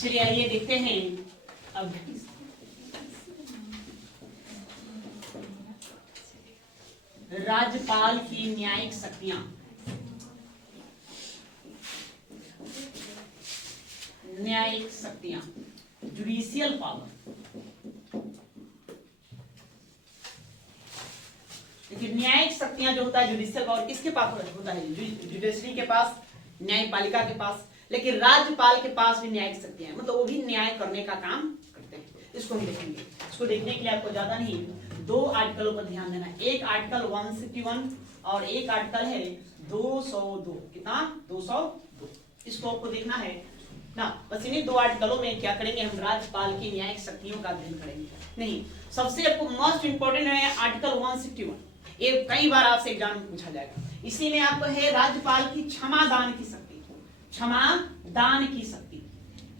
चलिए आइए देखते हैं अब राज्यपाल की न्यायिक शक्तियां। न्यायिक शक्तियां, जुडिशियल पावर। देखिए न्यायिक शक्तियां जो होता है जुडिशियल पावर किसके पास होता है? जुडिशरी के पास, न्यायपालिका के पास। लेकिन राज्यपाल के पास भी न्यायिक शक्तियां, मतलब वो भी न्याय करने का काम करते हैं। इसको हम देखेंगे। इसको देखने के लिए आपको ज्यादा नहीं, दो आर्टिकलों पर ध्यान देना है। एक आर्टिकल 161 और एक आर्टिकल है 202। कितना? 202। इसको आपको देखना है ना। बस इन्हीं दो आर्टिकलों में क्या करेंगे हम? राज्यपाल की न्यायिक शक्तियों का अध्ययन करेंगे। नहीं, सबसे आपको मोस्ट इंपोर्टेंट है आर्टिकल 161। ये कई बार आपसे एग्जाम में पूछा जाएगा। इसी में आपको है राज्यपाल की क्षमादान की शक्ति। क्षमादान की शक्ति,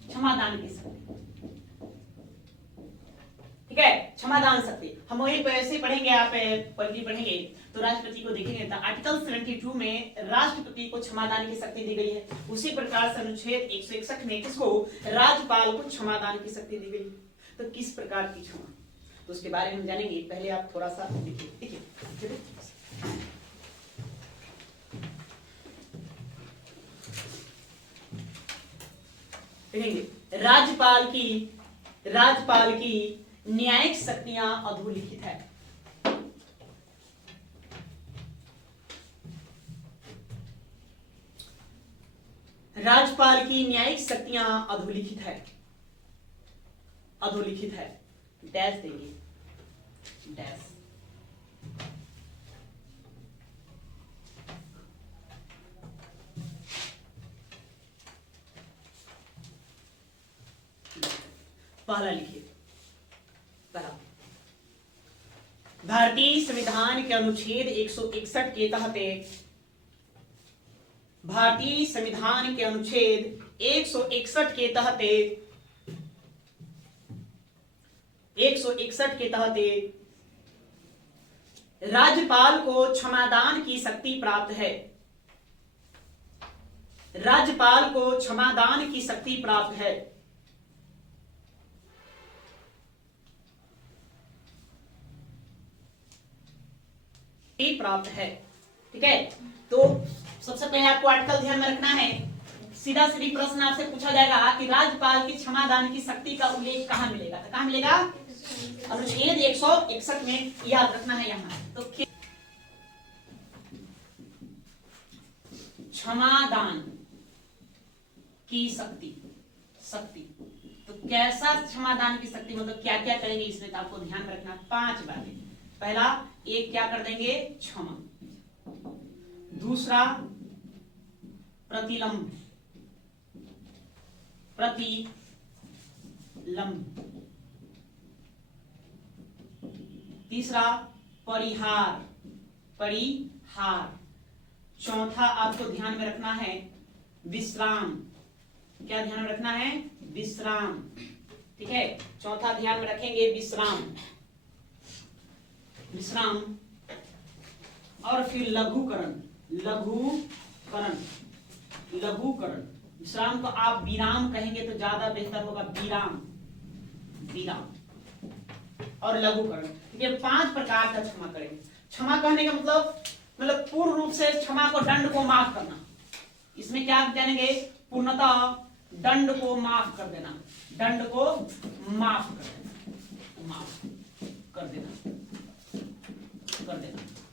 क्षमादान की शक्ति, ठीक है। क्षमादान शक्ति हम वही ऐसे पढ़ेंगे, आप पढ़ी पढ़ेंगे तो राष्ट्रपति को देखेंगे तो आर्टिकल 72 में राष्ट्रपति को क्षमादान की शक्ति दी गई है। उसी प्रकार से अनुच्छेद 161 में किसको? राज्यपाल को क्षमादान की शक्ति दी गई है। तो किस प्रकार की क्षमा, तो उसके बारे में हम जानेंगे। पहले आप थोड़ा सा देखिए। राज्यपाल की न्यायिक शक्तियां अधोलिखित है। राज्यपाल की न्यायिक शक्तियां अधोलिखित है। अधोलिखित है, डैश देंगे, डैश। पहला लिखिए। पहला, भारतीय संविधान के अनुच्छेद 161 के तहत, भारतीय संविधान के अनुच्छेद 161 के तहत, 161 के तहत राज्यपाल को क्षमादान की शक्ति प्राप्त है। राज्यपाल को क्षमादान की शक्ति प्राप्त है। प्राप्त है, ठीक है। तो सबसे पहले आपको आर्टिकल ध्यान में रखना है। सीधा सीधी प्रश्न आपसे पूछा जाएगा कि राज्यपाल की क्षमादान की शक्ति का उल्लेख कहां मिलेगा? तो कहां मिलेगा? अनुच्छेद 161 में, याद रखना है यहां। तो क्षमादान की शक्ति, तो कैसा क्षमादान की शक्ति, मतलब क्या क्या करेंगे इसमें, तो आपको ध्यान में रखना 5 बातें। पहला, एक क्या कर देंगे? क्षमा। दूसरा, प्रतिलंब, तीसरा, परिहार। चौथा आपको ध्यान में रखना है विश्राम। क्या ध्यान में रखना है? विश्राम, ठीक है। चौथा ध्यान में रखेंगे विश्राम। और फिर लघुकरण। विश्राम को आप विराम कहेंगे तो ज्यादा बेहतर होगा, विराम और लघुकरण। ठीक है, 5 प्रकार का क्षमा करेंगे। क्षमा कहने का मतलब पूर्ण रूप से क्षमा को, दंड को माफ करना। इसमें क्या जानेंगे? पूर्णतः दंड को माफ कर देना,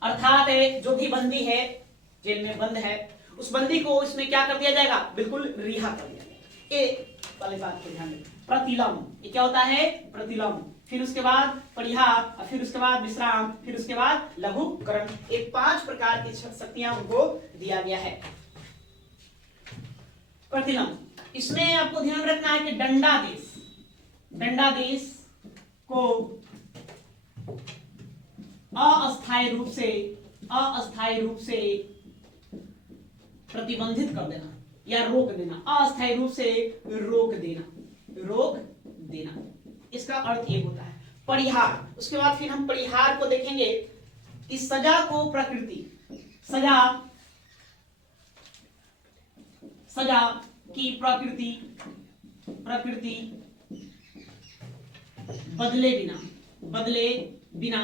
अर्थात जो भी बंदी है, जेल में बंद है, उस बंदी को इसमें क्या कर दिया जाएगा? बिल्कुल रिहा कर दिया जाएगा। ये वाली बात को ध्यान देना। प्रतिलंब, ये क्या होता है? प्रतिलंब। फिर उसके बाद परिहार, फिर उसके बाद विश्राम, फिर उसके बाद लघुकरण। एक 5 प्रकार की शक्तियां उनको दिया गया है। प्रतिलंब, इसमें आपको ध्यान रखना है कि दंडादेश को अस्थायी रूप से प्रतिबंधित कर देना या रोक देना। अस्थायी रूप से रोक देना, इसका अर्थ ये होता है। परिहार, उसके बाद फिर हम परिहार को देखेंगे। इस सजा को सजा की प्रकृति प्रकृति बदले बिना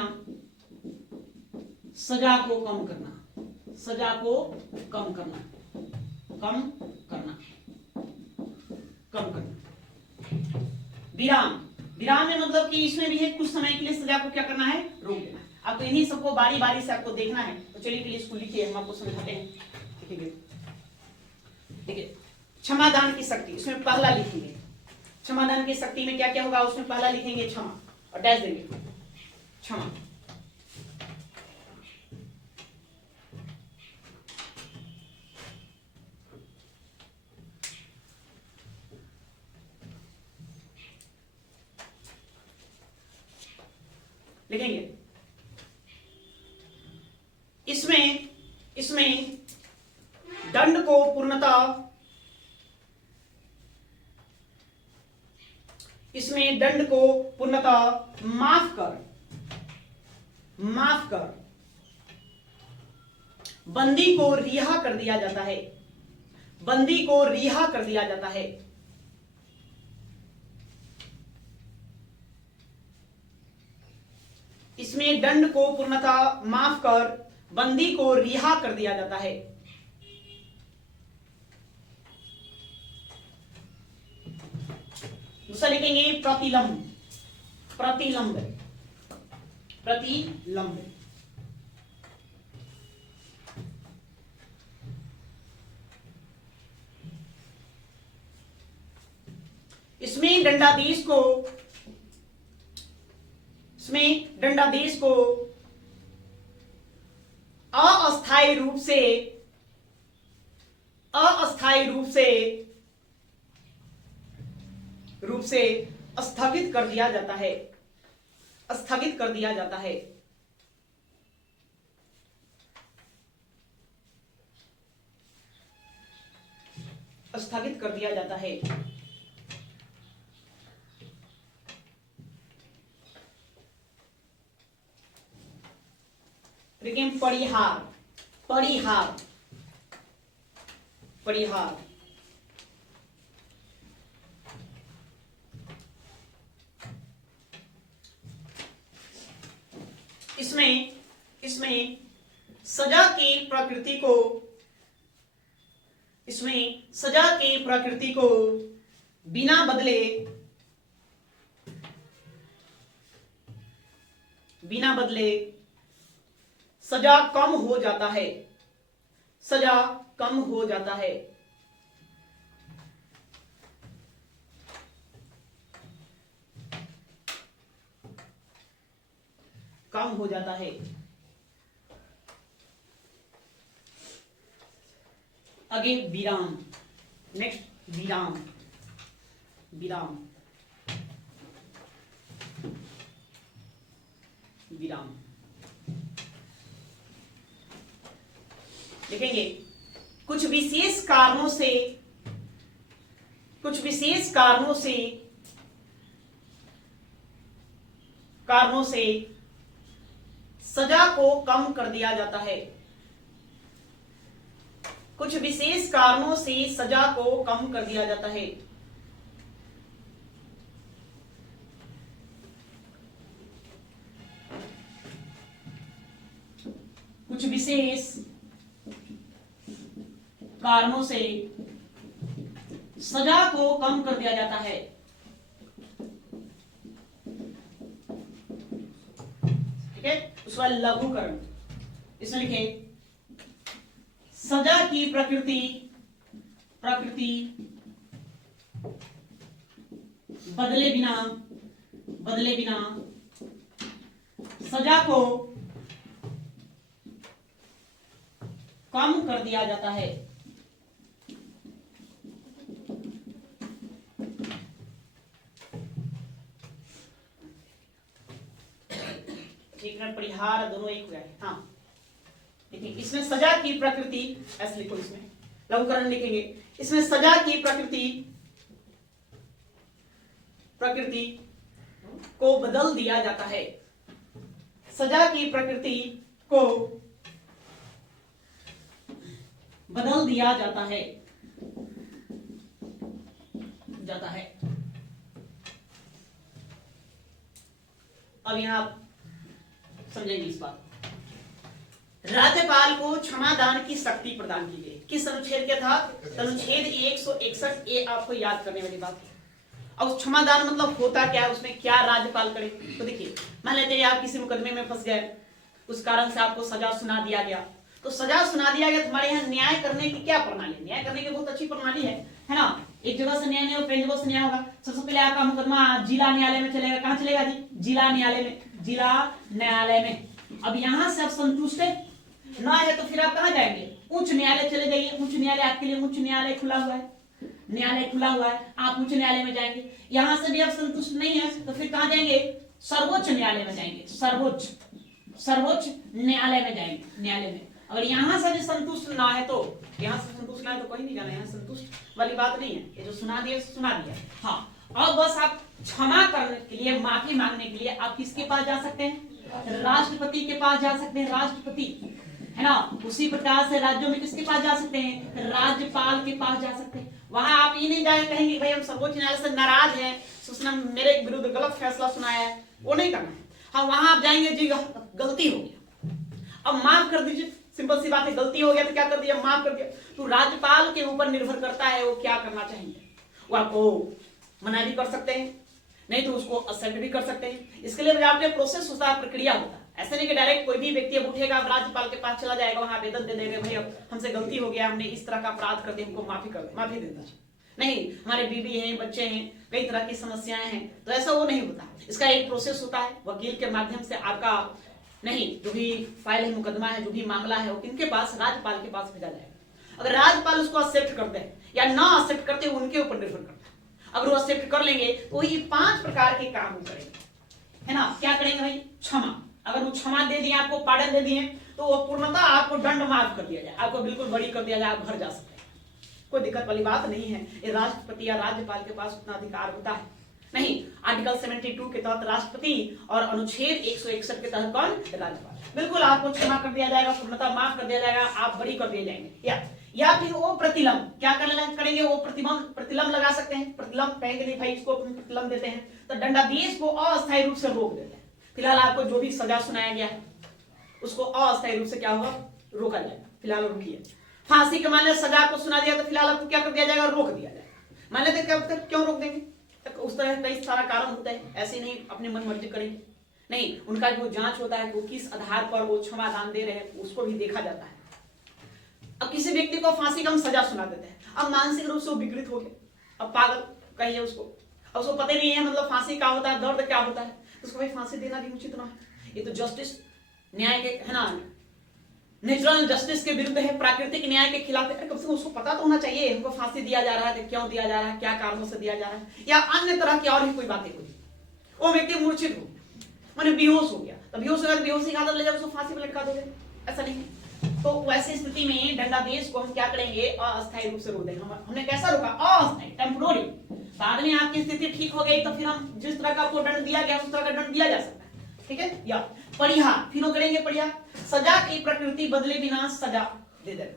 सजा को कम करना, सजा को कम करना, कम करना, कम करना। विराम, विराम में मतलब कि इसमें भी है कुछ समय के लिए सजा को क्या करना है, रोक देना। आपको इन्हीं सबको बारी बारी से आपको देखना है, तो चलिए पहले इसको लिखिए, हम आपको समझाते हैं। देखिए क्षमादान की शक्ति, इसमें पहला लिखेंगे। क्षमादान की शक्ति में क्या क्या होगा, उसमें पहला लिखेंगे क्षमा और डैश देंगे क्षमा। लिखेंगे इसमें दंड को पूर्णतः, इसमें दंड को पूर्णतः माफ कर बंदी को रिहा कर दिया जाता है, बंदी को रिहा कर दिया जाता है। इसमें दंड को पूर्णतः माफ कर बंदी को रिहा कर दिया जाता है। दूसरा लिखेंगे प्रतिलंब, प्रतिलंब, प्रतिलंब। इसमें दंडादेश को अस्थायी रूप से स्थगित कर दिया जाता है, स्थगित कर दिया जाता है। स्थगित कर दिया जाता है। देखिए परिहार, परिहार, परिहार। इसमें सजा की प्रकृति को, इसमें सजा की प्रकृति को बिना बदले सजा कम हो जाता है, सजा कम हो जाता है। कम हो जाता है। आगे विराम, नेक्स्ट विराम, विराम, विराम। देखेंगे कुछ विशेष कारणों से सजा को कम कर दिया जाता है, कुछ विशेष कारणों से सजा को कम कर दिया जाता है। कुछ विशेष कारणों से सजा को कम कर दिया जाता है। ठीक है, उसके बाद लघुकरण, इसमें लिखे सजा की प्रकृति बदले बिना सजा को कम कर दिया जाता है। ठीक है, परिहार दोनों एक हो गए। हाँ देखिए, इसमें सजा की प्रकृति, ऐसे लिखो, इसमें लघुकरण लिखेंगे, इसमें सजा की प्रकृति को बदल दिया जाता है, सजा की प्रकृति को बदल दिया जाता है। जाता है। अब यहां आप समझेंगे इस बात। राज्यपाल को क्षमादान की शक्ति प्रदान की गई किस अनुच्छेद के तहत? अनुच्छेद 161 ए आपको याद करने वाली बात है। अब क्षमादान मतलब होता क्या है, उसमें क्या राज्यपाल करे? तो देखिए, मान लेते हैं आप किसी मुकदमे में फंस गए, उस कारण से आपको सजा सुना दिया गया, तो सजा सुना दिया गया। तुम्हारे यहाँ न्याय करने की क्या प्रणाली? न्याय करने की बहुत अच्छी प्रणाली है ना? एक जगह से न्याय नहीं होगा, कई जगह से न्याय होगा। सबसे पहले आपका मुकदमा जिला न्यायालय में चलेगा। कहां चलेगा जी? जिला न्यायालय में, जिला न्यायालय में। अब यहां से आप संतुष्ट ना है तो फिर आप कहां जाएंगे? उच्च न्यायालय चले जाइए। उच्च न्यायालय आपके लिए, उच्च न्यायालय खुला हुआ है, न्यायालय खुला हुआ है, आप उच्च न्यायालय में जाएंगे। यहां से भी आप संतुष्ट नहीं है तो फिर कहां जाएंगे? सर्वोच्च न्यायालय में जाएंगे। सर्वोच्च न्यायालय में जाएंगे, न्यायालय में। अगर यहां से भी संतुष्ट ना है तो यहां से संतुष्ट ना है तो कहीं नहीं जाना। यहां संतुष्ट वाली बात नहीं है, ये जो सुना दिया सुना दिया। हाँ, अब बस आप क्षमा करने के लिए, माफी मांगने के लिए आप किसके पास जा सकते हैं? राष्ट्रपति के पास जा सकते हैं, राष्ट्रपति, है ना? उसी प्रकार से राज्यों में किसके पास जा सकते हैं? राज्यपाल के पास जा सकते हैं। वहां आप ये नहीं जाए कहेंगे भाई हम सर्वोच्च न्यायालय से नाराज हैं, उसने मेरे विरुद्ध गलत फैसला सुनाया है, वो नहीं करना है। हाँ, वहां आप जाएंगे जी गलती हो गया, अब माफ कर दीजिए। सिंपल सी बात है, गलती हो गया तो क्या कर दिया? माफ कर दिया। तो राज्यपाल के ऊपर निर्भर करता है वो क्या करना चाहेंगे। वो आपको मना भी कर सकते हैं, नहीं तो उसको एक्सेप्ट भी कर सकते हैं। इसके लिए आपके प्रोसेस होता है, प्रक्रिया होता है। ऐसे नहीं कि डायरेक्ट कोई भी व्यक्ति अब उठेगा, राज्यपाल के पास चला जाएगा, वहां आवेदन दे देंगे, भाई हमसे गलती हो गया, हमने इस तरह का अपराध कर दिया, हमको माफी दे दीजिए। नहीं, हमारे बीवी हैं, बच्चे हैं, कई तरह की समस्याएं हैं, तो ऐसा वो नहीं होता। इसका एक प्रोसेस होता है, वकील के माध्यम से आपका नहीं जो भी फाइल है, मुकदमा है, जो भी मामला है, वो किनके पास? राज्यपाल के पास भेजा जाएगा। अगर राज्यपाल उसको एक्सेप्ट करते हैं या ना एक्सेप्ट करते हैं, उनके ऊपर निर्भर करता है। अगर वो एक्सेप्ट कर लेंगे तो ये 5 प्रकार के काम करेंगे, है ना? क्या करेंगे भाई? क्षमा। अगर वो क्षमा दे दिए, आपको पार्डन दे दिए, तो वो पूर्णतः आपको दंड माफ कर दिया जाए, आपको बिल्कुल बरी कर दिया जाए, आप घर जा सकते हैं, कोई दिक्कत वाली बात नहीं है। ये राष्ट्रपति या राज्यपाल के पास उतना अधिकार होता है नहीं। आर्टिकल 72 के तहत राष्ट्रपति और अनुच्छेद 161 के तहत कौन? राज्यपाल। बिल्कुल आपको क्षमा कर दिया जाएगा, पूर्णतः माफ कर दिया जाएगा, आप बरी कर दिए जाएंगे। या फिर वो प्रतिलम क्या करेंगे? वो प्रतिलम लगा सकते हैं। प्रतिलम कहेंगे नहीं भाई इसको प्रतिलम देते हैं, तो दंडाधीश को अस्थायी रूप से रोक देते हैं। फिलहाल आपको जो भी सजा सुनाया गया है उसको अस्थायी रूप से क्या होगा? रोका जाएगा। फिलहाल रुकिए। फांसी के मान लिया सजा को सुना दिया तो फिलहाल आपको क्या कर दिया जाएगा? रोक दिया जाएगा। मान लेते क्यों रोक देंगे? उस तरह कई सारा कारण होता है, ऐसे नहीं अपनी मन मर्जी करेंगे, नहीं। उनका जो जांच होता है वो किस आधार पर वो क्षमादान दे रहे हैं उसको भी देखा जाता है। अब किसी व्यक्ति को फांसी का हम सजा सुना देते हैं, अब मानसिक रूप से वो विकृत हो गया, अब पागल कहिए उसको, अब उसको पता नहीं है मतलब फांसी क्या होता है, दर्द क्या होता है, उसको भाई फांसी देना भी उचित ना है। ये तो जस्टिस न्याय के, है ना, नेचुरल जस्टिस के विरुद्ध है, प्राकृतिक न्याय के खिलाफ है। कम से कम उसको पता तो होना चाहिए हमको फांसी दिया जा रहा है तो क्यों दिया जा रहा है, क्या कारणों से दिया जा रहा है, या अन्य तरह की और भी कोई बातें हुई। वो व्यक्ति मूर्छित हो माने बेहोश हो गया, तो बेहोश हो गया, बेहोशी की हालत ले जाकर उसको फांसी पर लटका दोगे, ऐसा नहीं। तो वैसी स्थिति में दंडादेश को हम क्या करेंगे? अस्थायी रूप से रोक देंगे। हमने कैसा रोका? अस्थायी, टेम्पोररी। बाद में आपकी स्थिति ठीक हो गई तो फिर हम जिस तरह का आपको दंड दिया गया उस तरह का दंड दिया जा सकता है, ठीक है। या परिहार, फिर करेंगे परिहार, सजा की प्रकृति बदले बिना सजा दे देना,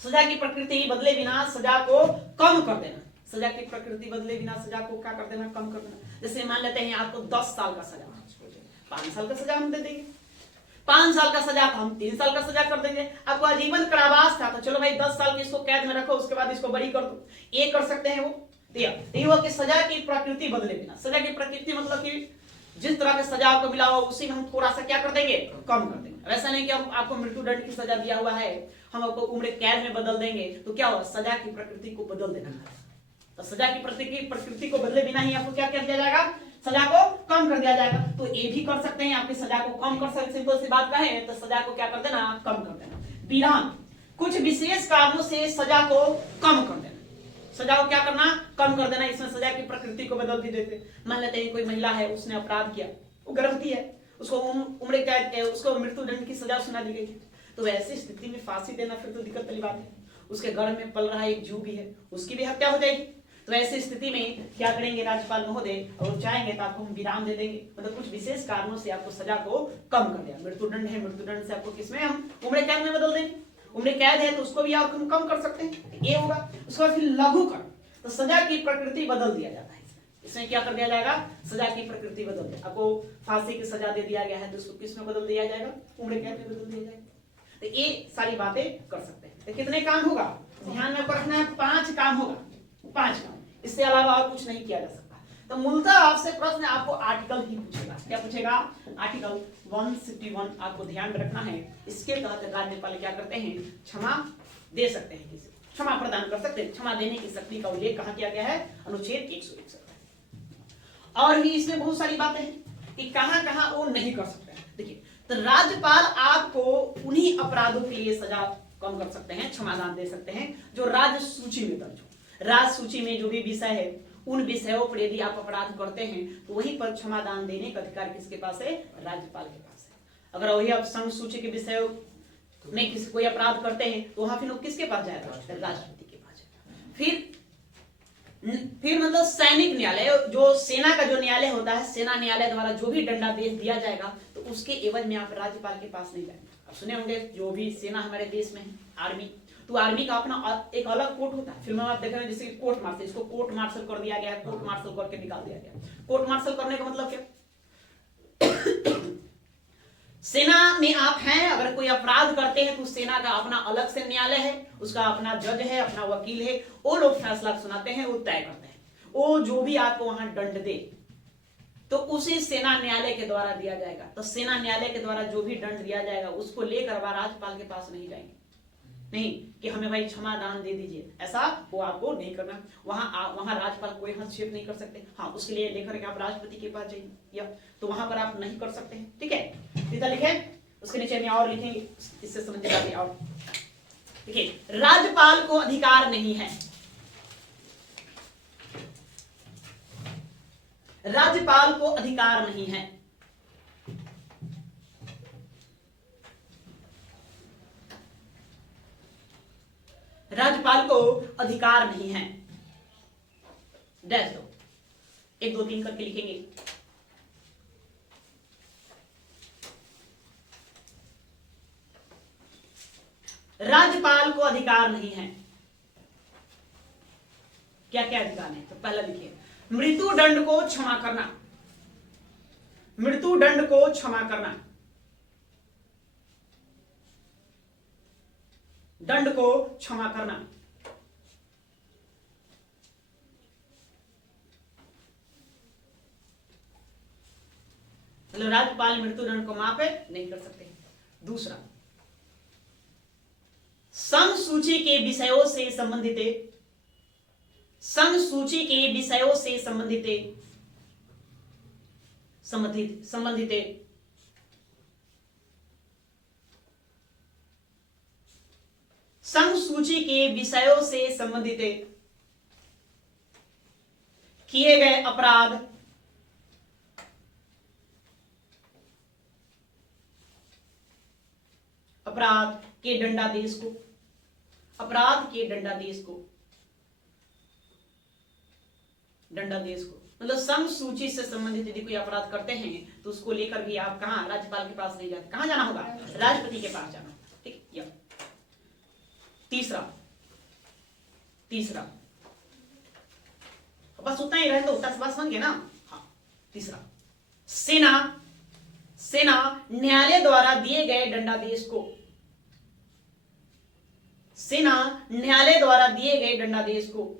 सजा की प्रकृति बदले बिना सजा को कम कर देना, सजा की प्रकृति बदले बिना सजा को क्या कर देना? कम कर देना। जैसे मान लेते हैं आपको 10 साल का सजा, 5 साल का सजा हम दे देंगे, 5 साल का सजा था हम 3 साल का सजा कर देंगे। आपको आजीवन कारावास था तो चलो भाई 10 साल की इसको कैद में रखो, उसके बाद इसको बरी कर दो, ये कर सकते हैं वो। ये हुआ कि सजा की प्रकृति बदले बिना। सजा की प्रकृति मतलब कि जिस तरह का सजा आपको मिला हो उसी में हम थोड़ा सा क्या कर देंगे? कम कर देंगे। ऐसा नहीं कि हम आपको मृत्युदंड की सजा दिया हुआ है हम आपको उम्र कैद में बदल देंगे, तो क्या होगा? सजा की प्रकृति को बदल देना। तो सजा की प्रकृति को बदले बिना ही आपको क्या कर दिया जाएगा? सजा को कम कर दिया जाएगा। तो ये भी कर सकते हैं, आपकी सजा को कम कर सकते। सिंपल सी बात कहें तो सजा को क्या कर देना? कम कर देना। विराम, कुछ विशेष कारणों से सजा को कम कर देना, सजा को क्या करना? कम कर देना। इसमें सजा की प्रकृति को बदल भी देते। मान लेते हैं कोई महिला है, उसने अपराध किया, वो गर्भवती है, उसको उम्र कैद, उसको मृत्युदंड की सजा सुना दी गई, तो ऐसी स्थिति में फांसी देना फिर तो दिक्कत वाली बात है। उसके गर्भ में पल रहा एक जीव भी है, उसकी भी हत्या हो जाएगी। तो ऐसी स्थिति में क्या करेंगे राज्यपाल महोदय? और चाहेंगे तो आपको हम विराम दे देंगे, मतलब कुछ विशेष कारणों से आपको सजा को कम कर दिया। मृत्युदंड है, मृत्युदंड से आपको किसमें हम उम्र कैद में बदल देंगे। उम्र कैद है तो उसको भी आप कम कर सकते हैं, ये होगा। उसके बाद फिर लघुकरण, तो सजा की प्रकृति बदल दिया जाता है। इसमें क्या कर दिया जाएगा, सजा की प्रकृति बदल दिया। आपको फांसी की सजा दे दिया गया है तो उसको किसमें बदल दिया जाएगा, उम्र कैद में बदल दिया जाएगा। तो ये सारी बातें कर सकते हैं। तो कितने काम होगा, ध्यान में रखना है, 5 काम होगा, 5 काम, इससे अलावा और कुछ नहीं किया जा सकता। तो मूलतः आपसे प्रश्न आपको आर्टिकल ही पूछेगा। क्या पूछेगा, आर्टिकल 161 आपको ध्यान में रखना है। इसके तहत राज्यपाल क्या करते हैं, क्षमा दे सकते हैं, किसी क्षमा प्रदान कर सकते हैं। क्षमा देने की शक्ति का उल्लेख कहां किया गया है, अनुच्छेद 161। और भी इसमें बहुत सारी बातें हैं कि कहां कहां वो नहीं कर सकते हैं। देखिए, तो राज्यपाल आपको उन्हीं अपराधों के लिए सजा कम कर सकते हैं, क्षमादान दे सकते हैं जो राज्य सूची में दर्ज हो। राज्य सूची में जो भी विषय है, उन विषयों पर यदि आप अपराध करते हैं तो वहीं पर क्षमादान देने का अधिकार किसके पास है, राज्यपाल के पास है। अगर वही आप संघ सूची के विषयों में किसी कोई अपराध करते हैं तो वहां फिर किसके पास जाएगा, राष्ट्रपति के पास जाएगा। फिर मतलब सैनिक न्यायालय, जो सेना का जो न्यायालय होता है, सेना न्यायालय द्वारा जो भी दंडादेश दिया जाएगा तो उसके एवज में आप राज्यपाल के पास नहीं जाएंगे। आप सुने होंगे जो भी सेना हमारे देश में है, आर्मी, तो आर्मी का अपना एक अलग कोर्ट होता है। फिल्म में आप देख रहे हैं जैसे कोर्ट मार्शल, इसको कोर्ट मार्शल कर दिया गया है, कोर्ट मार्शल करके निकाल दिया गया। कोर्ट मार्शल करने का मतलब क्या, सेना में आप हैं, अगर कोई अपराध करते हैं तो सेना का अपना अलग से न्यायालय है, उसका अपना जज है, अपना वकील है, वो लोग फैसला सुनाते हैं, वो तय करते हैं। वो जो भी आपको वहां दंड दे तो उसे सेना न्यायालय के द्वारा दिया जाएगा। तो सेना न्यायालय के द्वारा जो भी दंड दिया जाएगा उसको लेकर वह राज्यपाल के पास नहीं जाएंगे, नहीं कि हमें भाई क्षमादान दे दीजिए, ऐसा वो आपको नहीं करना। वहां राज्यपाल कोई हस्तक्षेप नहीं कर सकते। हाँ, उसके लिए लेकर के आप राष्ट्रपति के पास जाइए, या तो वहां पर आप नहीं कर सकते हैं। ठीक है, इतना लिखे, उसके नीचे में और लिखेंगे, इससे समझ जाते। और देखिए, राज्यपाल को अधिकार नहीं है, राज्यपाल को अधिकार नहीं है राज्यपाल को अधिकार नहीं है, डैश दो, 1 2 3 करके लिखेंगे। राज्यपाल को अधिकार नहीं है, क्या क्या अधिकार है, तो पहला लिखिए, मृत्यु दंड को क्षमा करना, मृत्यु दंड को क्षमा करना, दंड को क्षमा करना, मतलब राज्यपाल मृत्यु दंड को माफ नहीं कर सकते। दूसरा, संघ सूची के विषयों से संबंधित, संघ सूची के विषयों से संबंधित संघ सूची के विषयों से संबंधित किए गए अपराध के दंडादेश को, अपराध के दंडादेश को मतलब संघ सूची से संबंधित यदि कोई अपराध करते हैं तो उसको लेकर भी आप कहां, राज्यपाल के पास नहीं जाते, कहां जाना होगा, राष्ट्रपति के पास जाना होगा। ठीक, या तीसरा बस उतना ही रहे तो उतना बस समझ गए ना। हाँ, तीसरा, सेना न्यायालय द्वारा दिए गए दंडादेश को, सेना न्यायालय द्वारा दिए गए दंडादेश को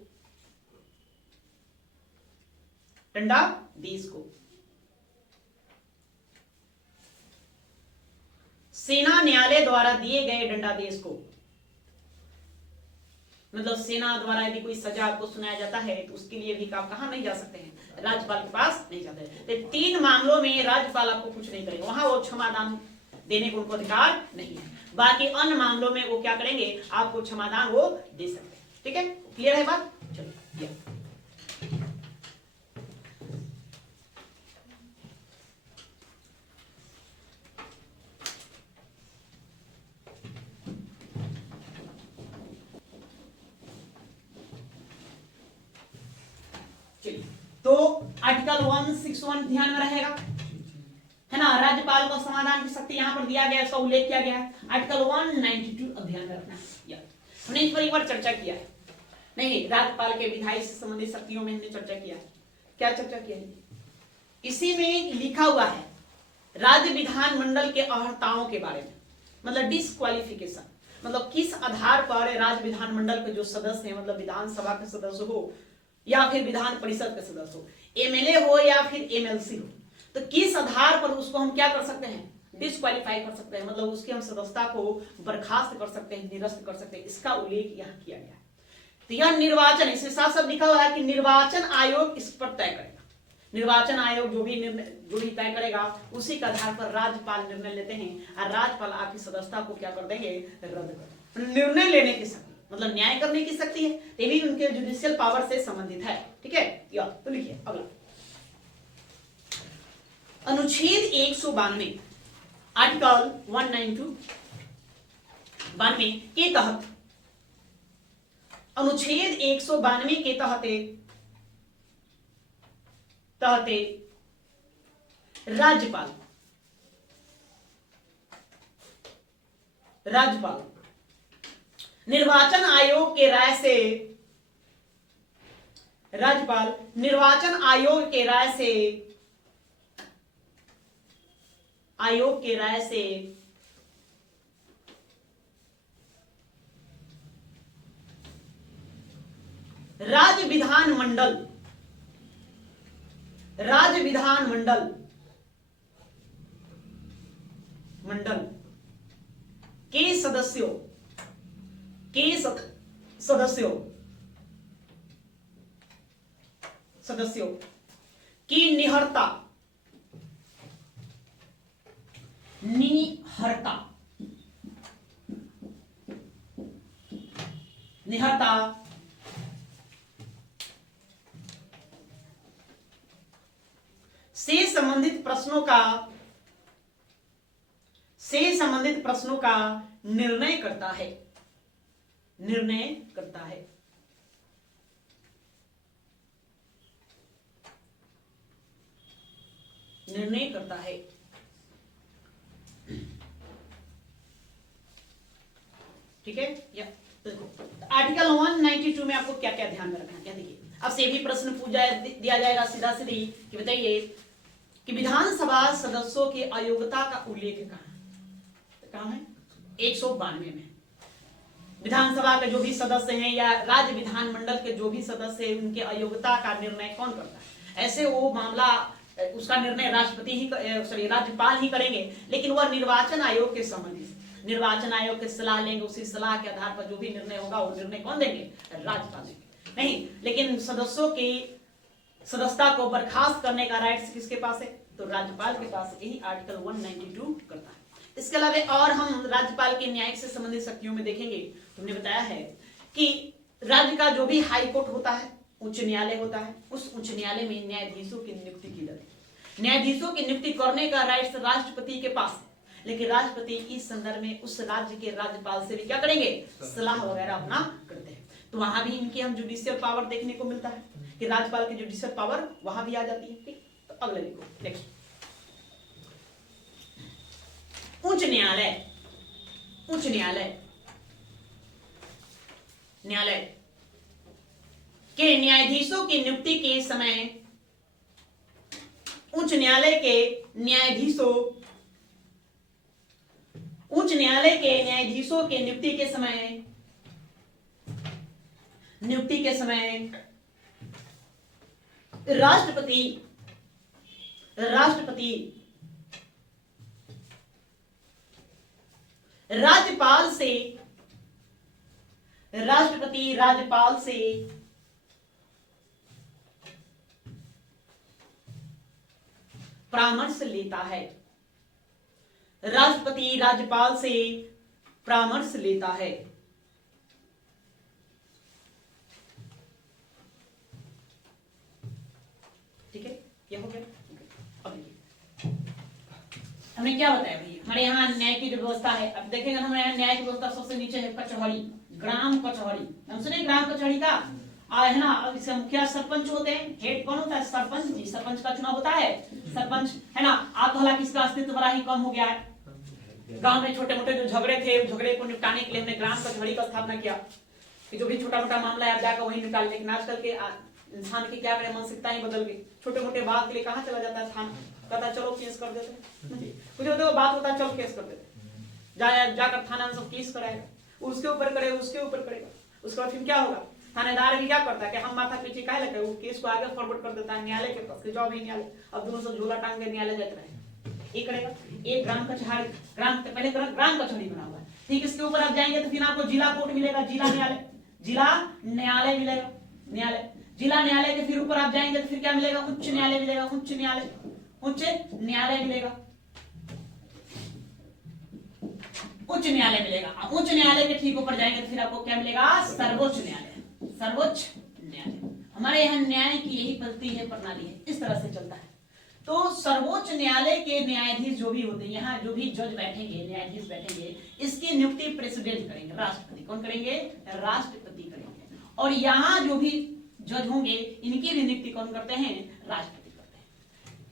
सेना न्यायालय द्वारा दिए गए दंडादेश को, मतलब सेना द्वारा यदि कोई सजा आपको सुनाया जाता है तो उसके लिए भी आप कहां नहीं जा सकते हैं, राज्यपाल के पास नहीं जाते। तो 3 मामलों में राज्यपाल आपको कुछ नहीं करेगा, वहां वो क्षमादान देने को उनको अधिकार नहीं है। बाकी अन्य मामलों में वो क्या करेंगे, आपको क्षमादान वो दे सकते हैं। ठीक है, क्लियर है बात, चलिए। तो आर्टिकल 161 ध्यान में रहेगा, है ना, राज्यपाल को समाधान की शक्ति यहां पर दिया गया, इसका उल्लेख किया गया है। आर्टिकल 192 ध्यान में रखना, हमने इस पर एक बार चर्चा किया है। नहीं, राज्यपाल के विधायी से संबंधित शक्तियों में हमने चर्चा किया है। क्या चर्चा किया है? इसी में लिखा हुआ है राज्य विधानमंडल के अहर्ताओं के बारे में, मतलब डिस्क्वालिफिकेशन, मतलब किस आधार पर राज्य विधानमंडल के जो सदस्य हैं, मतलब विधानसभा के सदस्य हो या फिर विधान परिषद के सदस्य हो, एमएलए हो या फिर एमएलसी हो, तो किस आधार पर उसको हम क्या कर सकते हैं? डिस्क्वालीफाई कर सकते हैं, मतलब उसकी हम सदस्यता को बर्खास्त कर सकते हैं, निरस्त कर सकते हैं। इसका उल्लेख यहाँ किया गया है। तो यह निर्वाचन, इसके साथ साथ लिखा हुआ है कि निर्वाचन आयोग इस पर तय करेगा। निर्वाचन आयोग जो भी तय करेगा उसी के आधार पर राज्यपाल निर्णय लेते हैं और राज्यपाल आपकी सदस्यता को क्या कर देंगे? रद्द कर। निर्णय लेने की शक्ति, मतलब न्याय करने की शक्ति है, ये भी उनके जुडिशियल पावर से संबंधित है। ठीक है, या तो लिखिए अगला अनुच्छेद 192 आर्टिकल 192 के तहत, अनुच्छेद 192 के तहत राज्यपाल निर्वाचन आयोग के राय से, राज्यपाल निर्वाचन आयोग के राय से राज्य विधानमंडल के सदस्यों की निहरता से संबंधित प्रश्नों का निर्णय करता है। ठीक है, आर्टिकल 192 में आपको क्या क्या ध्यान में रखना है? देखिए, अब से भी प्रश्न दिया जाएगा सीधा सीधी कि बताइए कि विधानसभा सदस्यों की अयोग्यता का उल्लेख कहाँ है? 192 में। विधानसभा के जो भी सदस्य हैं या राज्य विधानमंडल के जो भी सदस्य हैं, उनके अयोग्यता का निर्णय कौन करता है? ऐसे वो मामला, उसका निर्णय राज्यपाल ही करेंगे, लेकिन वह निर्वाचन आयोग के संबंधित, निर्वाचन आयोग की सलाह लेंगे, उसी सलाह के आधार पर जो भी निर्णय होगा वो निर्णय कौन देंगे? राज्यपाल देंगे। नहीं, लेकिन सदस्यों की सदस्यता को बर्खास्त करने का राइट किसके पास है? तो राज्यपाल के पास। यही आर्टिकल 192 करता है। इसके अलावा और हम राज्यपाल के न्यायिक से संबंधित शक्तियों में देखेंगे। तुमने बताया है कि राज्य का जो भी हाई कोर्ट होता है, उच्च न्यायालय होता है, उस उच्च न्यायालय में न्यायाधीशों की नियुक्ति की जाती है। न्यायाधीशों की नियुक्ति करने का राइट राष्ट्रपति के पास है, लेकिन राष्ट्रपति इस संदर्भ में उस राज्य के राज्यपाल से भी क्या करेंगे? सलाह वगैरह अपना करते हैं। तो वहां भी इनकी हम जुडिशियल पावर देखने को मिलता है कि राज्यपाल की जुडिशियल पावर वहां भी आ जाती है। ठीक, तो अगले लिखो नेक्स्ट। उच्च न्यायालय के न्यायाधीशों की नियुक्ति के समय उच्च न्यायालय के न्यायाधीशों के नियुक्ति के समय राष्ट्रपति राज्यपाल से परामर्श लेता है। राष्ट्रपति राज्यपाल से परामर्श लेता है। ठीक है, यह हो गया। अब देखिए हमने क्या बताया भाई, हमारे यहाँ न्याय की जो व्यवस्था है। अब देखेंगे हमारे यहाँ न्याय की व्यवस्था सबसे नीचे है कचहरी, ग्राम कचहरी। हम सुने ग्राम कचहरी का है ना। अब इसका मुखिया सरपंच होते हैं। हेड कौन होता है? सरपंच जी। सरपंच का चुनाव होता है, सरपंच है ना। आप हालांकि इसका अस्तित्व बड़ा ही कम हो गया है। गांव में छोटे मोटे जो झगड़े थे, झगड़े को निपटाने के लिए हमने ग्राम कचहरी का स्थापना किया। कि जो भी छोटा मोटा मामला है आप जाकर वही निकाल। लेकिन आजकल के इंसान की क्या करें, मानसिकता ही बदल गई। छोटे मोटे बात के लिए कहाँ चला जाता है थाना, कहता चलो केस कर देते, कुछ तो बात होता है चलो केस कर देते, जाकर थाना में सब केस कराएगा, उसके ऊपर करेगा, उसके ऊपर करेगा। उसके बाद फिर क्या होगा, थानेदार भी क्या करता है कि हम माथा पीछे काहे लगे, वो केस को आगे फॉरवर्ड कर देता है न्यायालय के पास, जाओ भी न्यायालय, अब दोनों से झोला टांग के न्यायालय जाते रहे। ये करेगा। एक ग्राम कचहरी, पहले ग्राम कचहरी बना हुआ है, ठीक। इसके ऊपर आप जाएंगे तो फिर आपको जिला कोर्ट मिलेगा, जिला न्यायालय, जिला न्यायालय मिलेगा, न्यायालय, जिला न्यायालय के फिर ऊपर आप जाएंगे तो फिर क्या मिलेगा, उच्च न्यायालय मिलेगा, उच्च न्यायालय, उच्च न्यायालय मिलेगा, उच्च न्यायालय मिलेगा। उच्च न्यायालय के ठीक ऊपर जाएंगे तो फिर आपको क्या मिलेगा, सर्वोच्च न्यायालय, सर्वोच्च न्यायालय। हमारे यहाँ न्याय की यही पद्धति है, प्रणाली है, इस तरह से चलता है। तो सर्वोच्च न्यायालय के न्यायाधीश जो भी होते हैं, यहाँ जो भी जज बैठेंगे, न्यायाधीश बैठेंगे, इसकी नियुक्ति प्रेसिडेंट करेंगे, राष्ट्रपति। कौन करेंगे, राष्ट्रपति करेंगे। और यहाँ जो भी जज होंगे इनकी भी नियुक्ति कौन करते हैं, राष्ट्रपति करते हैं।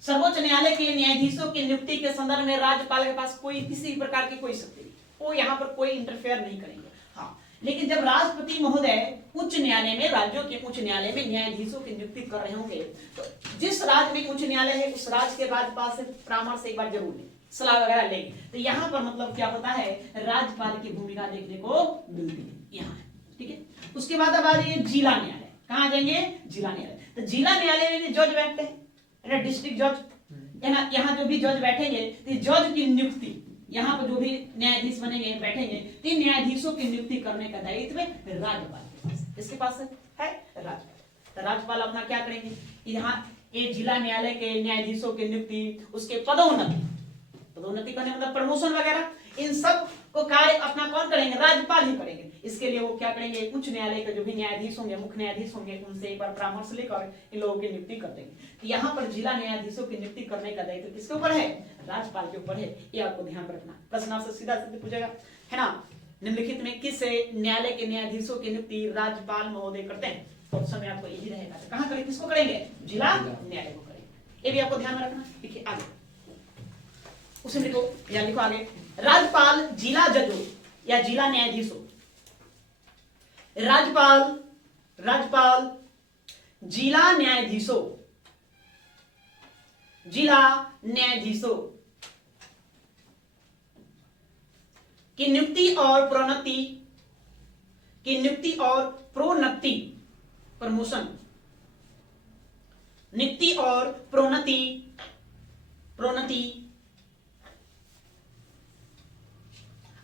सर्वोच्च न्यायालय के न्यायाधीशों की नियुक्ति के संदर्भ में राज्यपाल के पास कोई किसी प्रकार की कोई शक्ति नहीं, वो यहाँ पर कोई इंटरफेयर नहीं करेंगे। हाँ, लेकिन जब राष्ट्रपति महोदय उच्च न्यायालय में, राज्यों के उच्च न्यायालय में न्यायाधीशों की नियुक्ति कर रहे होंगे, तो जिस राज्य में उच्च न्यायालय है उस राज्य के राज्यपाल से परामर्श एक बार जरूर लें, सलाह वगैरह लेंगे। तो यहाँ पर मतलब क्या होता है, राज्यपाल की भूमिका देखने को मिलती है यहाँ, ठीक है। उसके बाद अब आ जाइए जिला न्यायालय। कहाँ जाएंगे, जिला न्यायालय। तो जिला न्यायालय में भी जज बैठते हैं, डिस्ट्रिक्ट जज। यहाँ जो भी जज बैठेंगे तो जज की नियुक्ति, यहाँ पर जो भी न्यायाधीश बनेंगे, बैठेंगे, तीन न्यायाधीशों की नियुक्ति करने का दायित्व राज्यपाल के पास, इसके पास है राज्यपाल। तो राज्यपाल अपना क्या करेंगे, यहाँ ये जिला न्यायालय के न्यायाधीशों की नियुक्ति, उसके पदोन्नति करने मतलब प्रमोशन वगैरह, इन सब को कार्य अपना कौन करेंगे, राज्यपाल ही करेंगे। इसके लिए वो क्या करेंगे, उच्च न्यायालय के जो भी न्यायाधीश होंगे, मुख्य न्यायाधीश होंगे, उनसे एक बार परामर्श लेकर इन लोगों की नियुक्ति कर देंगे। तो यहाँ पर जिला न्यायाधीशों की नियुक्ति करने का दायित्व किसके ऊपर है, राज्यपाल के ऊपर है। ये आपको ध्यान रखना। प्रश्न आपसे सीधा पूछेगा, है ना, निम्नलिखित में किस न्यायालय के न्यायाधीशों की नियुक्ति राज्यपाल महोदय करते हैं, तो उस समय आपको यही रहेगा। तो कहाँ करेंगे, किसको करेंगे, जिला न्यायालय को करेंगे। ये भी आपको ध्यान में रखना। देखिए आगे उसे लिखो, या लिखो आगे, राज्यपाल जिला जजों या जिला न्यायाधीशों, राज्यपाल जिला न्यायाधीशों, जिला न्यायाधीशों की नियुक्ति और प्रोन्नति, प्रमोशन, नियुक्ति और प्रोन्नति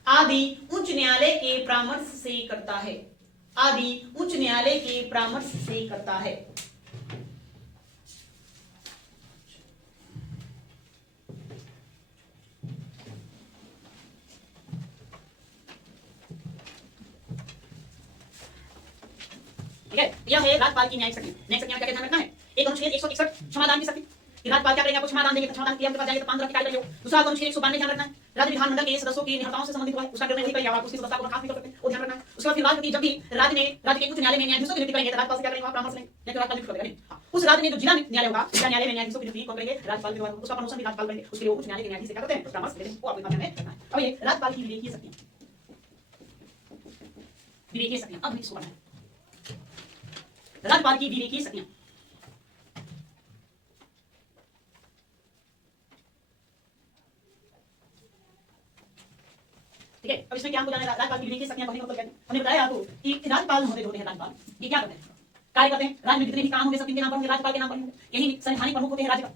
आदि उच्च न्यायालय के परामर्श से करता है, आदि उच्च न्यायालय के परामर्श से करता है। ठीक है, यह है राज्यपाल की न्यायिक शक्ति। न्यायिक शक्ति में क्या ध्यान रखना है, एक अनुच्छेद 161 समाधान की शक्ति, राज्यपाल क्या करेंगे, आपको समाधान देंगे, समाधान क्रिया के पास जाएंगे तो 5 तरह की कार्य करेंगे। दूसरा अनुच्छेद 192 ध्यान रखना है, राज्य विधानमंडल के सदस्यों की निहत्ताओं से संबंधित हुआ है, उसका निर्णय नहीं करेंगे, आप उसकी सदस्यता को बर्खास्त नहीं कर सकते, वो ध्यान रखना है। उसके बाद फिर राष्ट्रपति जब भी राज्य के उच्च न्यायालय में न्यायाधीशों की नियुक्ति करेंगे तो राज्यपाल से क्या करेंगे, परामर्श लेंगे, या राज्यपाल नियुक्त करेगा नहीं। उस राज्य में जो जिला न्यायालय होगा, जिला न्यायालय में न्यायाधीशों की नियुक्ति कौन करेंगे, राज्यपाल के द्वारा, उसका प्रमोशन भी राज्यपाल करेंगे। उसके लिए उच्च न्यायालय के न्यायाधीश क्या करते हैं, परामर्श देते हैं, वो आपको ध्यान में रखना है। अब ये राज्यपाल की विवेकीय शक्तियां, अब इसको पढ़ना है, राज्यपाल की विवेकीय शक्तियां। ठीक है, अब इसमें क्या हमको जाना है, राज्यपाल की विवेकीय शक्तियां मतलब क्या है। हमने बताया आपको कि राज्यपाल महोदय जो होते हैं, राज्यपाल ये क्या करते हैं, कार्य करते हैं। राज्य में जितने भी काम होंगे सब किनके नाम पर होंगे, राज्यपाल के नाम पर होंगे। यही संवैधानिक प्रमुख होते हैं राज्य का,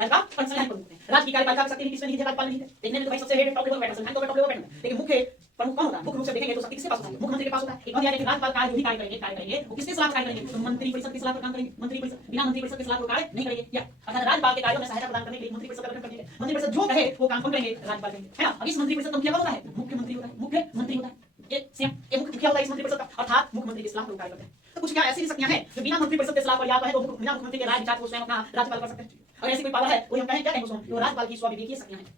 राज्यपाल संवैधानिक प्रमुख होते हैं। राज्य की कार्यपालिका की शक्ति किसमें नहीं है, राज्यपाल में नहीं है। देखने में तो भाई सबसे हेड टॉप लेवल बैठा, संवैधानिक टॉप लेवल बैठा, लेकिन मुख्य प्रमुख कौन होता है, मुख्य रूप से देखेंगे तो शक्ति किसके पास होता है, मुख्यमंत्री के पास होता है। एक बात याद है कि राज्यपाल कार्य जो भी कार्य करेंगे वो किसके खिलाफ कार्य करेंगे, तो मंत्री परिषद के खिलाफ काम करेंगे। मंत्री परिषद, बिना मंत्री परिषद के खिलाफ कार्य नहीं करेंगे, या अर्थात राज्यपाल के कार्यों में सहायता प्रदान करने के लिए मंत्री परिषद का गठन करेंगे। मंत्री परिषद जो कहे वो काम कौन करेंगे, राज्यपाल करेंगे, है ना। अब इस मंत्री परिषद का मुखिया कौन होता है, मुख्यमंत्री होता है, मुख्यमंत्री होता है, ये सीएम, ये मुखिया होता है इस मंत्री परिषद का, अर्थात मुख्यमंत्री के खिलाफ लोग कार्य करते हैं। तो कुछ क्या ऐसी शक्तियां हैं जो बिना मंत्री परिषद के खिलाफ या तो है तो बिना मुख्यमंत्री के राय विचार को स्वयं अपना राज्यपाल कर सकते हैं। और ऐसी कोई पावर है वो हम कहें क्या कहेंगे उसको, वो राज्यपाल की स्वाविवेकीय शक्तियां हैं,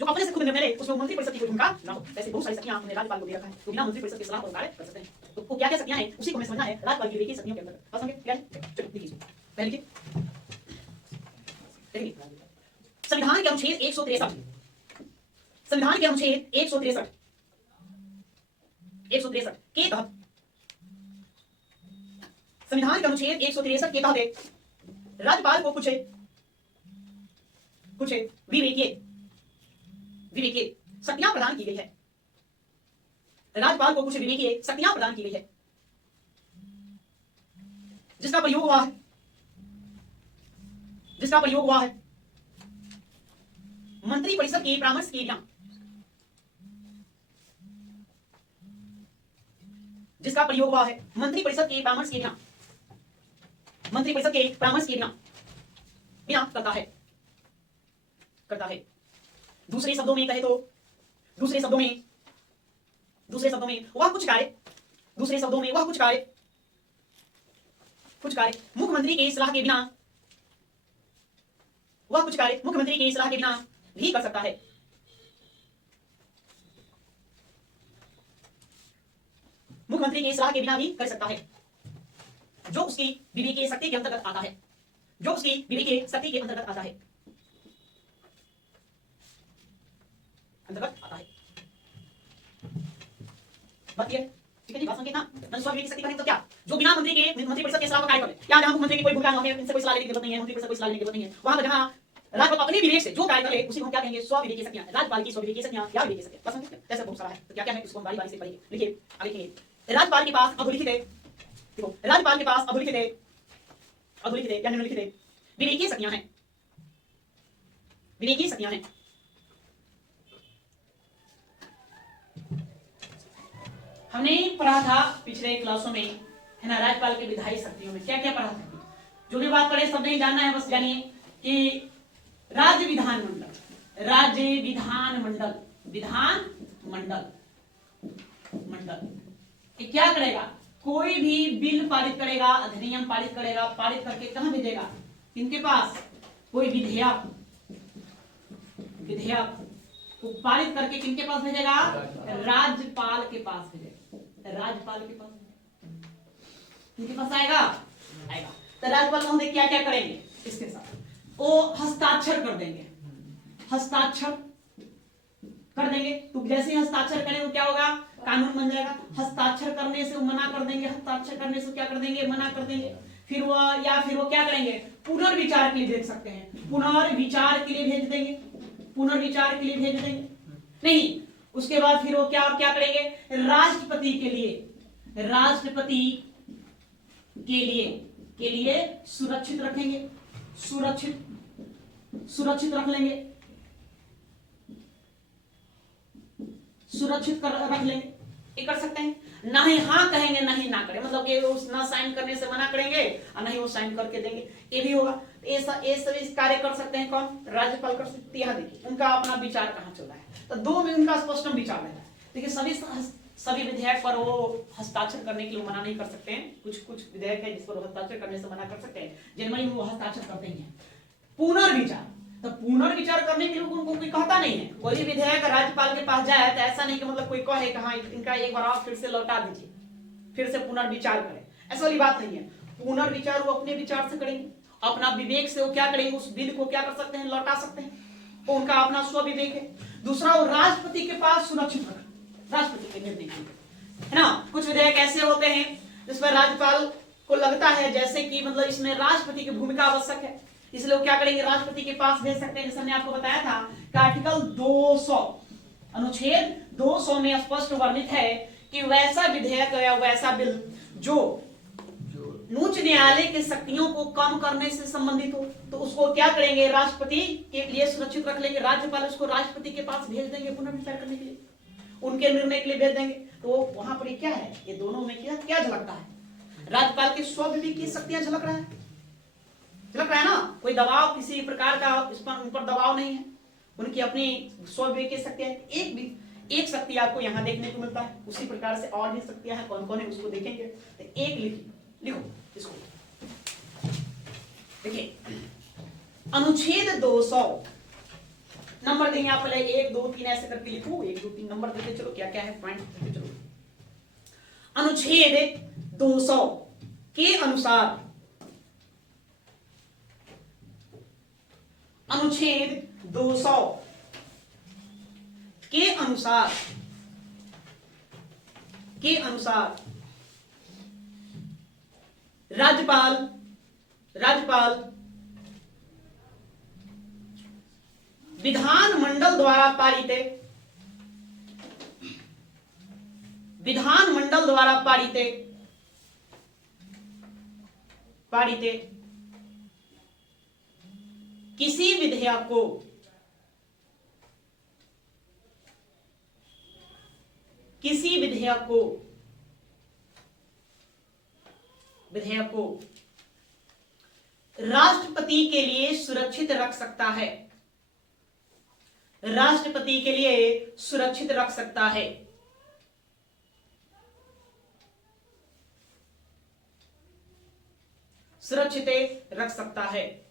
जो अपने से खुद निर्णय ले, उसमें मंत्री परिषद की कोई भूमिका ना हो। ऐसी बहुत सारी शक्तियां हमने राज्यपाल को दे रखा है, तो बिना मंत्री परिषद के सलाह पर कार्य कर सकते हैं। तो वो क्या क्या शक्तियां हैं उसी को हमें समझना है राज्यपाल की विवेकीय शक्तियों के अंदर। बात समझे, क्या है, चलो लिखिए पहले लिखिए। संविधान के अनुच्छेद 163, संविधान के अनुच्छेद 163 के तहत संविधान के अनुच्छेद 163 के तहत राज्यपाल को कुछ विवेकीय शक्तियां प्रदान की गई है। राज्यपाल को कुछ विवेकीय शक्तियां प्रदान की गई है जिसका प्रयोग हुआ है मंत्री परिषद के परामर्श के बिना, जिसका प्रयोग हुआ है मंत्री परिषद के परामर्श के बिना करता है। दूसरे शब्दों में कहे तो दूसरे शब्दों में वह कुछ कार्य मुख्यमंत्री की सलाह के बिना भी कर सकता है। मुख्यमंत्री की सलाह के बिना भी कर सकता है, जो उसकी विवेकीय शक्ति के अंतर्गत आता है। बात ये ठीक है जी, बात समझिए ना। विवेकी शक्ति का मतलब क्या? जो बिना मंत्री परिषद के सलाह का कार्य करे। क्या जहां मुख्यमंत्री की कोई भूमिका नहीं है, इनसे कोई सलाह लेने की जरूरत नहीं है, मंत्री परिषद कोई सलाह लेने की जरूरत नहीं है, वहां पर जहां राज्यपाल अपने विवेक से जो कार्य करे उसी को हम क्या कहेंगे? स्वविवेकी शक्तियां। राज्यपाल की स्वविवेकी शक्तियां या विवेकी शक्तियां, बस समझिए। जैसे बहुत सारा है, तो क्या है इसको हम बारी-बारी से पढ़ेंगे। देखिए आगे देखिए, राज्यपाल के पास अधोलिखित है, देखो राज्यपाल के पास अधोलिखित है या निम्नलिखित है विवेकीय शक्तियां हैं। हमने पढ़ा था पिछले क्लासों में, है ना, राज्यपाल के विधायी शक्तियों में क्या क्या पढ़ा था। जो भी बात पढ़े सब नहीं जानना है, बस जानिए कि राज्य विधान मंडल ये क्या करेगा? कोई भी बिल पारित करेगा, अधिनियम पारित करेगा, पारित करके कहां भेजेगा? इनके पास कोई विधेयक को पारित करके किनके पास भेजेगा? राज्यपाल के पास भेजेगा। किनके पास आएगा? तो राज्यपाल हम क्या क्या करेंगे इसके साथ? वो हस्ताक्षर कर देंगे। तो जैसे ही हस्ताक्षर करें तो क्या होगा? कानून बन जाएगा। हस्ताक्षर करने से वो मना कर देंगे, हस्ताक्षर करने से क्या कर देंगे? मना कर देंगे। फिर वो क्या करेंगे? पुनर्विचार के लिए भेज सकते हैं, पुनर्विचार के लिए भेज देंगे। नहीं, उसके बाद फिर वो क्या करेंगे? राष्ट्रपति के लिए सुरक्षित रखेंगे, सुरक्षित रख लेंगे, रख लेंगे। ये कर सकते हैं। ना ही हाँ कहेंगे ना ही ना करें, मतलब कि उस ना साइन करने से मना करेंगे और ना ही वो साइन करके देंगे, ये भी होगा। ये सभी कार्य कर सकते हैं कौन? राज्यपाल कर सकते हैं। देखिए उनका अपना विचार कहाँ चल रहा है, तो दो में उनका स्पष्ट विचार रहता है। देखिए सभी विधेयक पर वो हस्ताक्षर करने के लिए मना नहीं कर सकते हैं। कुछ विधेयक है जिस पर हस्ताक्षर करने से मना कर सकते हैं, जिनमें वो हस्ताक्षर करते ही हैं। पुनर्विचार, तो पुनर्विचार करने के लिए उनको कोई कहता नहीं है। कोई विधेयक राज्यपाल के पास जाए तो ऐसा नहीं कि मतलब कोई कहे कि हाँ इनका एक बार आप फिर से लौटा दीजिए, फिर से पुनर्विचार करें, ऐसा वाली बात नहीं है। पुनर्विचार वो अपने विचार से करेंगे, अपना विवेक से वो क्या करेंगे? उस बिल को क्या कर सकते हैं? लौटा सकते हैं। तो उनका अपना स्व विवेक है। दूसरा, वो राष्ट्रपति के पास सुरक्षित रखना, राष्ट्रपति के निर्णय है ना। कुछ विधेयक ऐसे होते हैं जिसमें राज्यपाल को लगता है जैसे कि मतलब इसमें राष्ट्रपति की भूमिका आवश्यक है, इसलिए वो क्या करेंगे? राष्ट्रपति के पास भेज सकते हैं। जैसे हमने आपको बताया था कि आर्टिकल 200 अनुच्छेद 200 में स्पष्ट वर्णित है कि वैसा विधेयक या वैसा बिल जो उच्च न्यायालय की शक्तियों को कम करने से संबंधित हो, तो उसको क्या करेंगे? राष्ट्रपति के लिए सुरक्षित रख लेंगे। राज्यपाल उसको राष्ट्रपति के पास भेज देंगे पुनर्विचार करने के लिए, उनके निर्णय के लिए भेज देंगे। तो वहां पर क्या है? ये दोनों में क्या झलकता है? राज्यपाल की स्वविवेकी शक्तियां झलक रहा है ना। कोई दबाव किसी प्रकार का उन पर दबाव नहीं है, उनकी अपनी स्वविवेकी शक्तियां। एक शक्ति आपको यहाँ देखने को मिलता है, उसी प्रकार से और भी शक्तियां हैं। कौन कौन है उसको देखेंगे। तो एक लिखो इसको, देखिए अनुच्छेद 200 नंबर देंगे आप पहले 1 2 3 ऐसे करके लिखो, 1 2 3 नंबर देते चलो, क्या क्या है पॉइंट देते चलो। अनुच्छेद 200 के अनुसार, अनुच्छेद 200 के अनुसार राज्यपाल राज्यपाल विधानमंडल द्वारा पारित विधानमंडल द्वारा पारित किसी विधेयक को राष्ट्रपति के लिए सुरक्षित रख सकता है। राष्ट्रपति के लिए सुरक्षित रख सकता है। सुरक्षित रख सकता है।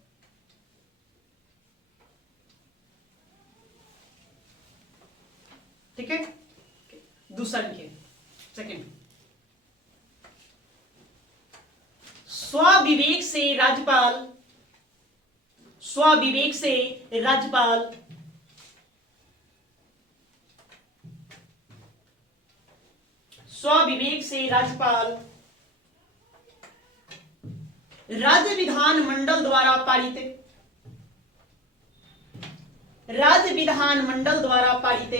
ठीक है, दूसरा लिखिए, सेकंड। स्वविवेक से राज्यपाल स्वविवेक से राज्यपाल स्वविवेक से राज्यपाल राज्य विधानमंडल द्वारा पारित राज्य विधानमंडल द्वारा पारित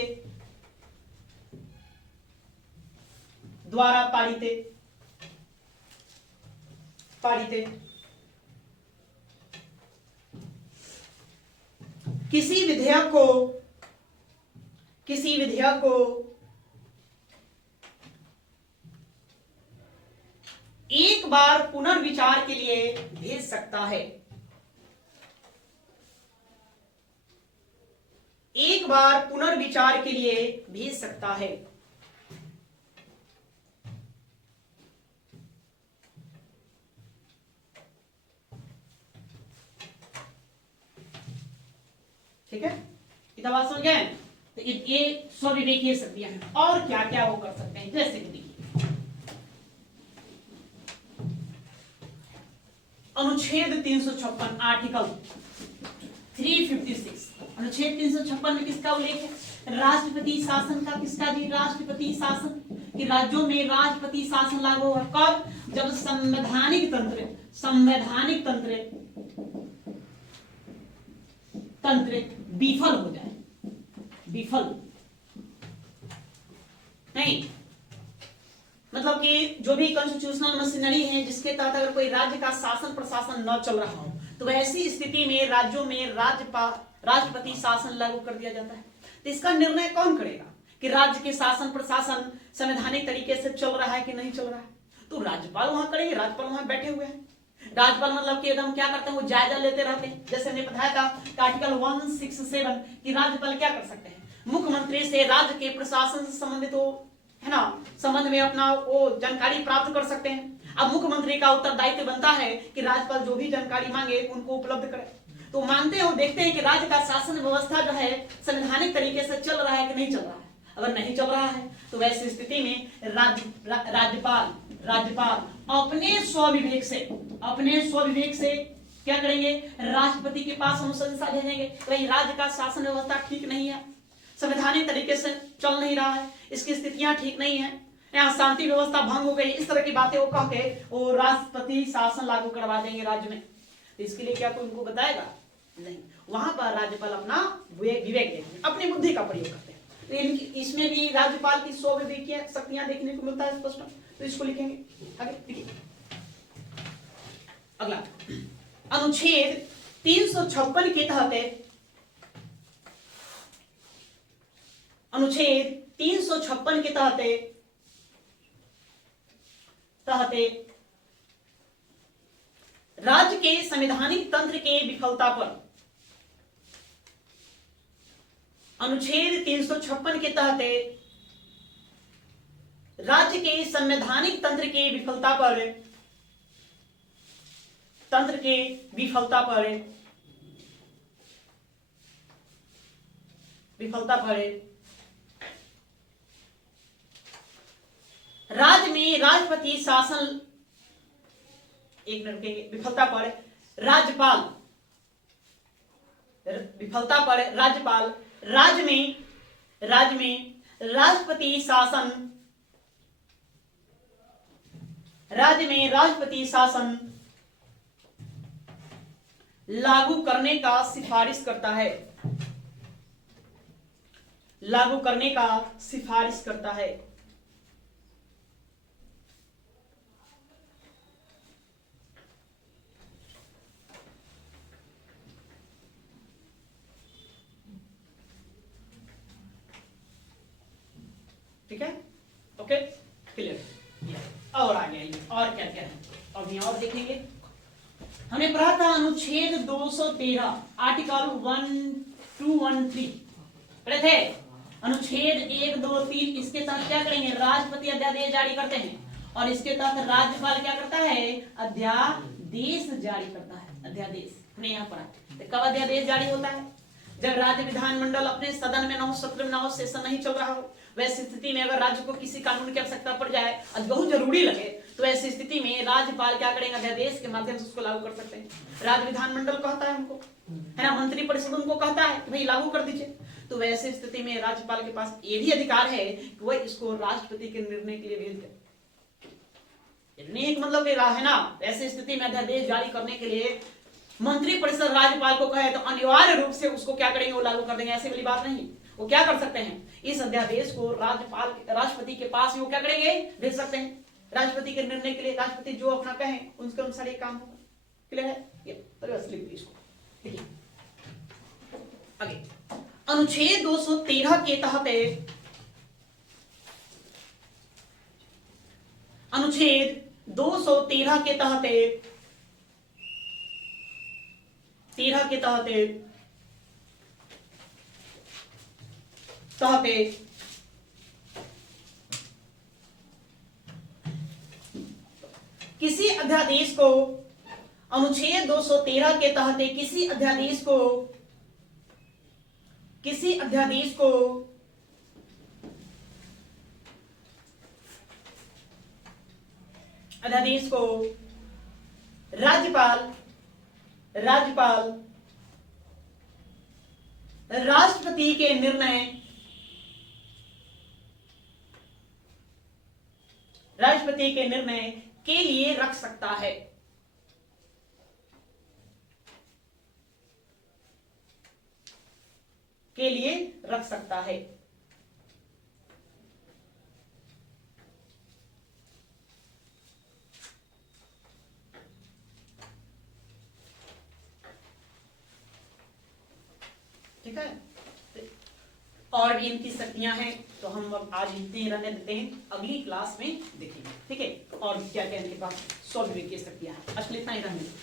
किसी विधेयक को एक बार पुनर्विचार के लिए भेज सकता है। एक बार पुनर्विचार के लिए भेज सकता है। ठीक है, इतना बात समझ गए? तो ये स्वविवेकीय शक्तियां हैं। और क्या क्या वो कर सकते हैं, जैसे कि देखिए अनुच्छेद 356 आर्टिकल 356 अनुच्छेद 356 में किसका उल्लेख है? राष्ट्रपति शासन का। किसका जी? राष्ट्रपति शासन। कि राज्यों में राष्ट्रपति शासन लागू होगा कब? जब संवैधानिक तंत्र विफल हो जाए। विफल नहीं मतलब कि जो भी कॉन्स्टिट्यूशनल मशीनरी है जिसके तहत अगर कोई राज्य का शासन प्रशासन न चल रहा हो तो ऐसी स्थिति में राज्यों में राष्ट्रपति शासन लागू कर दिया जाता है। तो इसका निर्णय कौन करेगा कि राज्य के शासन प्रशासन संवैधानिक तरीके से चल रहा है कि नहीं चल रहा है? तो राज्यपाल वहां करेंगे। राज्यपाल वहां बैठे हुए हैं। राज्यपाल मतलब कि एकदम क्या करते हैं, वो जायजा लेते रहते हैं। जैसे हमने बताया था कि आर्टिकल 167 कि राज्यपाल क्या कर सकते हैं, मुख्यमंत्री से राज्य के प्रशासन से संबंधित है ना संबंध में अपना वो जानकारी प्राप्त कर सकते हैं। अब मुख्यमंत्री का उत्तरदायित्व बनता है कि राज्यपाल जो भी जानकारी मांगे उनको उपलब्ध करे। तो मानते हैं और देखते हैं कि राज्य का शासन व्यवस्था जो है संवैधानिक तरीके से चल रहा है कि नहीं चल रहा है। अगर नहीं चल रहा है तो वैसी स्थिति में राज्यपाल अपने स्वविवेक से क्या करेंगे? राष्ट्रपति के पास अनुशंसा भेजेंगे। कहीं राज्य का शासन व्यवस्था ठीक नहीं है, संवैधानिक तरीके से चल नहीं रहा है, इसकी स्थितियां ठीक नहीं है, यहाँ शांति व्यवस्था भंग हो गई, इस तरह की बातें वो कह के वो राष्ट्रपति शासन लागू करवा देंगे राज्य में। तो इसके लिए क्या कोई उनको बताएगा? नहीं। वहां पर राज्यपाल अपना विवेक देखते, अपनी बुद्धि का प्रयोग करते हैं। तो इसमें भी राज्यपाल की स्वविवेकीय शक्तियां देखने को मिलता है स्पष्ट। तो इसको लिखेंगे आगे। देखिए अगला अनुच्छेद 356 के तहत अनुच्छेद 356 के तहत राज्य के संवैधानिक तंत्र के विफलता पर अनुच्छेद 356 के तहत राज्य के संवैधानिक तंत्र के विफलता पर राज्य में राष्ट्रपति शासन एक मिनट के विफलता पर राज्यपाल राज्य में राष्ट्रपति शासन राज्य में राष्ट्रपति शासन लागू करने का सिफारिश करता है, लागू करने का सिफारिश करता है। ठीक है, ओके, क्लियर। और आगे आइए, और क्या क्या है, अब यहाँ और देखेंगे। हमने पढ़ा था अनुच्छेद 213 आर्टिकल 1213 पढ़े थे। अनुच्छेद 1, 2, 3 इसके तहत क्या करेंगे, राष्ट्रपति अध्यादेश जारी करते हैं और इसके तहत राज्यपाल क्या करता है, अध्यादेश जारी करता है। अध्यादेश हमने यहाँ पढ़ा। तो कब अध्यादेश जारी होता है, जब राज्य विधानमंडल अपने सदन में न हो, सत्र में न हो, सेशन नहीं चल रहा हो। वैसी स्थिति में अगर राज्य को किसी कानून की आवश्यकता पड़ जाए और बहुत जरूरी लगे तो ऐसी स्थिति में राज्यपाल क्या करेंगे, अध्यादेश के माध्यम से उसको लागू कर सकते हैं। राज्य विधानमंडल कहता है हमको, है ना, मंत्री परिषद उनको कहता है कि भाई लागू कर दीजिए। तो वैसी स्थिति में राज्यपाल के पास ये भी अधिकार है कि वह इसको राष्ट्रपति के निर्णय के लिए भेज दे। मतलब है ना, ऐसी स्थिति में अध्यादेश जारी करने के लिए मंत्री परिषद राज्यपाल को कहे तो अनिवार्य रूप से उसको क्या करेंगे, वो लागू कर देंगे। ऐसी वाली बात नहीं, वो क्या कर सकते हैं, इस अध्यादेश को राज्यपाल राष्ट्रपति के पास वो क्या करेंगे, भेज सकते हैं राष्ट्रपति के निर्णय के लिए। राष्ट्रपति जो अपना कहें उसके अनुसार ये काम होगा। क्लियर है, ये लिख दीजिए इसको। देखिए आगे, अनुच्छेद 213 के तहत, अनुच्छेद 213 के तहत 13 के तहत किसी अध्यादेश को, अनुच्छेद 213 के तहत किसी अध्यादेश को राज्यपाल राष्ट्रपति के निर्णय के लिए रख सकता है। के लिए रख सकता है। ठीक है, और भी इनकी शक्तियां हैं तो हम अब आज इतने रहने देते हैं, अगली क्लास में देखेंगे। ठीक है, और क्या क्या इनके पास 100 विवेक की शक्तियां हैं। आज इतना ही रहने देते हैं।